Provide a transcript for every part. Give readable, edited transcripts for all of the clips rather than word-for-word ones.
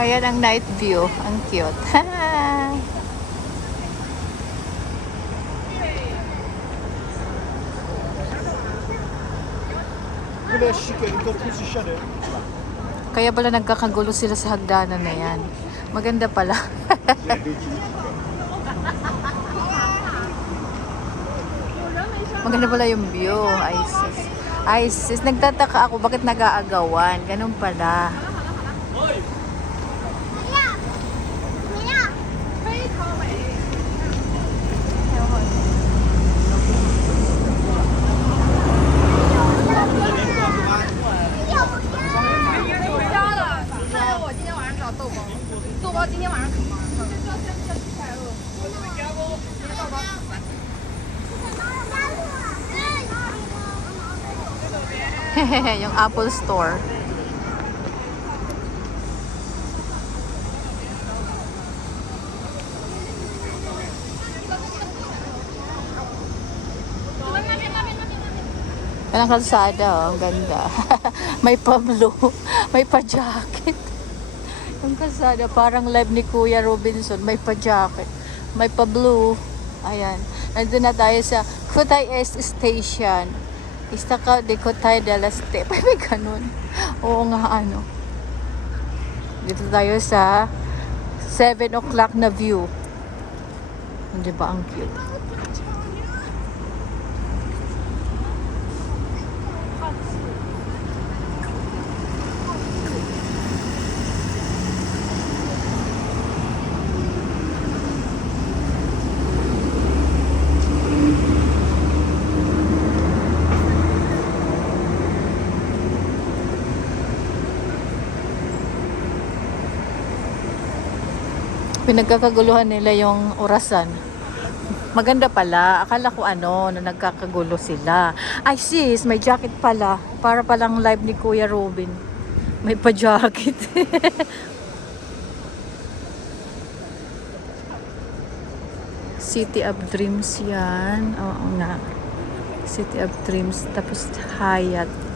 Ayan ang night view. Ang cute. Kaya pala nagkakagulo sila sa hagdanan na yan. Maganda pala. Maganda pala yung view. Isis. Isis. Nagtataka ako bakit nag-aagawan. Ganun pala. Yung Apple Store. Yan ang kalsada, oh. Ang ganda. May pa-blue, may pa-jacket. Yung kalsada, parang live ni Kuya Robinson. May pa-jacket, may pa-blue. Ayan. Nandun na tayo sa Kutay East Station. Istaka de Kutay de la Step. May ganun. Oo nga, ano. Dito tayo sa 7 o'clock na view. Hindi ba ang cute? Pinagkakaguluhan nila yung orasan. Maganda pala. Akala ko ano, na nagkakagulo sila. Ay sis, may jacket pala. Para palang live ni Kuya Robin. May pa-jacket. City of Dreams yan. Oo nga. City of Dreams. Tapos Hyatt.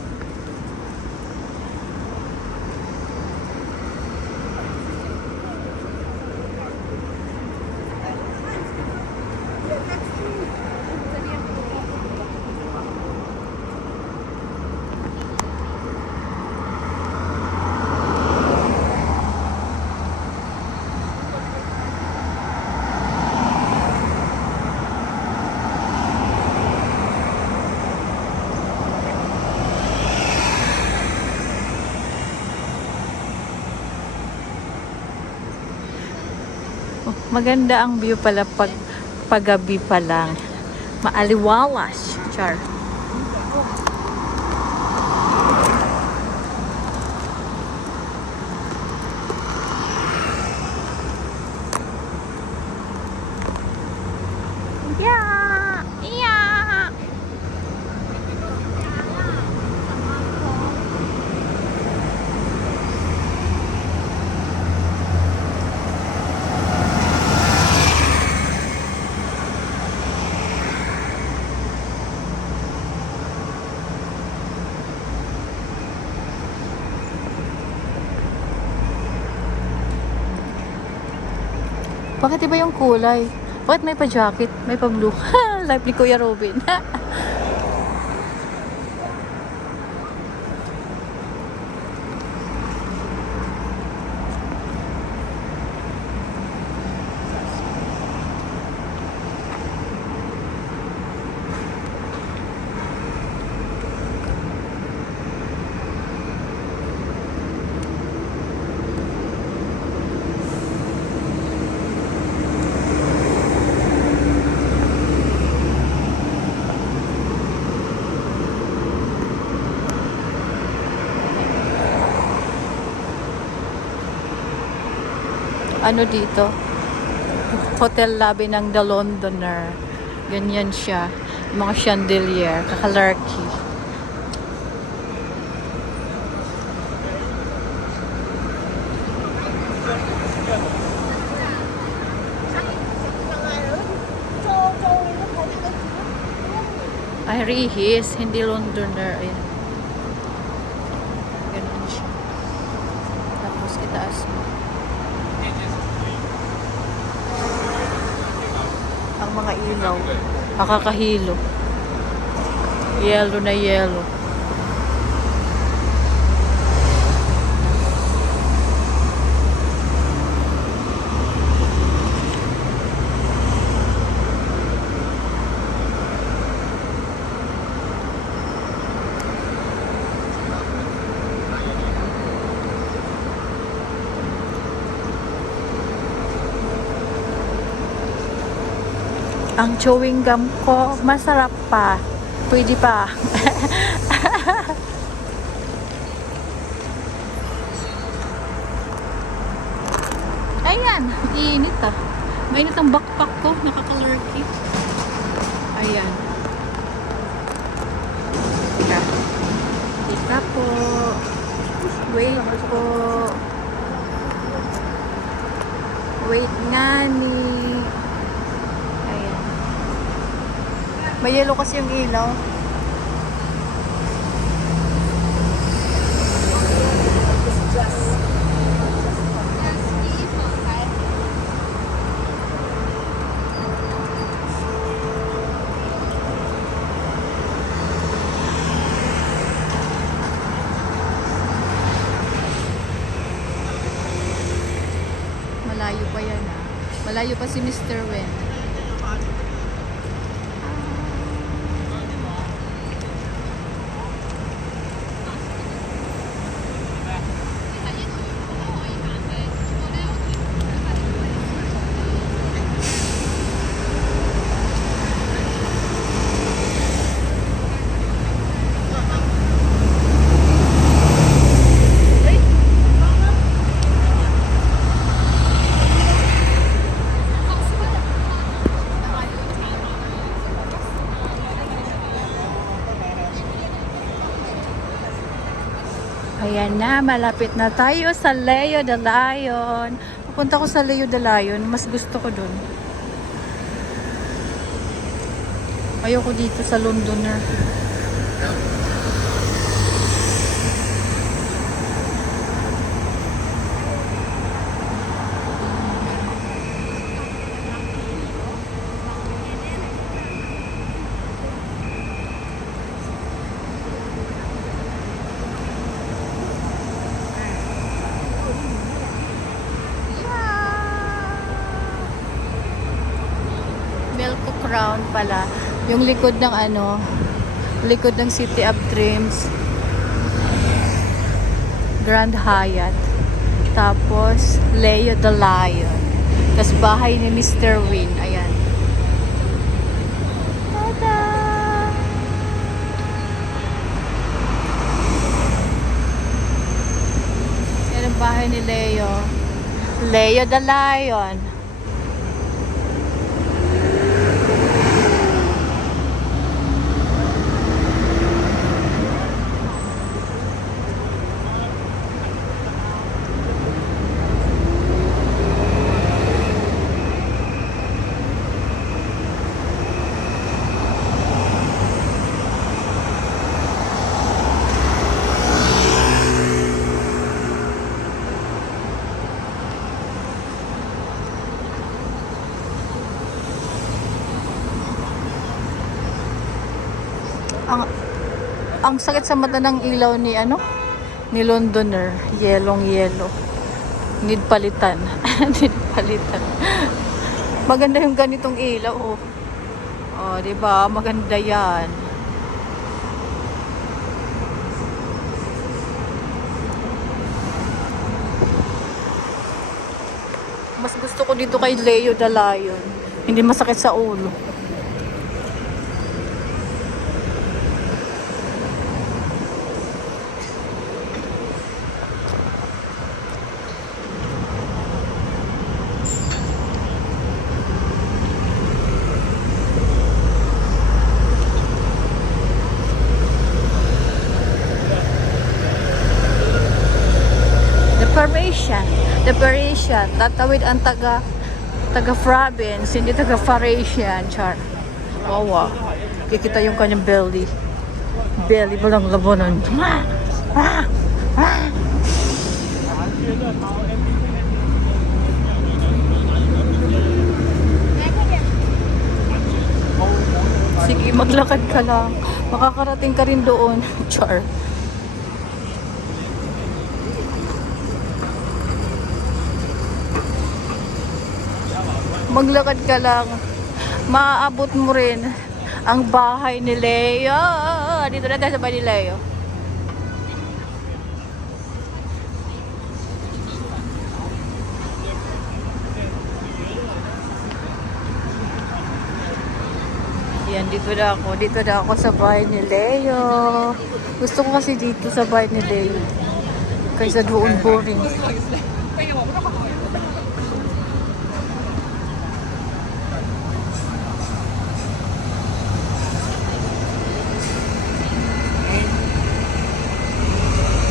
Maganda ang view pala paggabi pa lang. Maaliwalas. Char. Yeah! Yeah! Bakit iba yung kulay? Bakit may pa-jacket? May pa-blue? Live ni Kuya Robin. Ano dito? Hotel lobby ng The Londoner. Ganyan siya. Mga chandelier. Kakalarky. Ay, Rihis. Hindi Londoner. Ayan. Ganun siya. Tapos itaas mo. mga ilaw. Nakakahilo. Yellow na yellow. Ang chewing gum ko, masarap pa. Pwede pa. Ayan, init ah. Mainit ang backpack ko, nakakalurky. Ayan. Tita po. Wait po. Wait nga ni. May yellow kasi yung ilaw. Malayo pa yan ah. Malayo pa si Mr. Wen. Ayan na, malapit na tayo sa Leo de Lion. Pupunta ko sa Leo de Lion, mas gusto ko dun. Ayoko dito sa Londoner. Melco Crown pala. Yung likod ng ano, likod ng City of Dreams. Grand Hyatt. Tapos, Leo de Lion. Tapos, bahay ni Mr. Win. Ayan. Tada! Yan ang bahay ni Leo. Leo de Lion. Ang sakit sa mata ng ilaw ni ano? Ni Londoner. Yellow. Need palitan. Need palitan. Maganda yung ganitong ilaw. Oh, oh 'di ba? Maganda 'yan. Mas gusto ko dito kay Leo de Lion. Hindi masakit sa ulo. The Parisian. Tatawid ang taga province, hindi taga Parisian. Char. Wawa. Kikita yung kanyang belly. Belly mo lang labanan. Maglakad ka lang. Makakarating ka rin doon. Char. Maglakad ka lang. Maaabot mo rin ang bahay ni Leo. Dito na tayo sa bahay ni Leo. Yan, dito na ako. Dito na ako sa bahay ni Leo. Gusto ko kasi dito sa bahay ni Leo. Kaysa doon boring.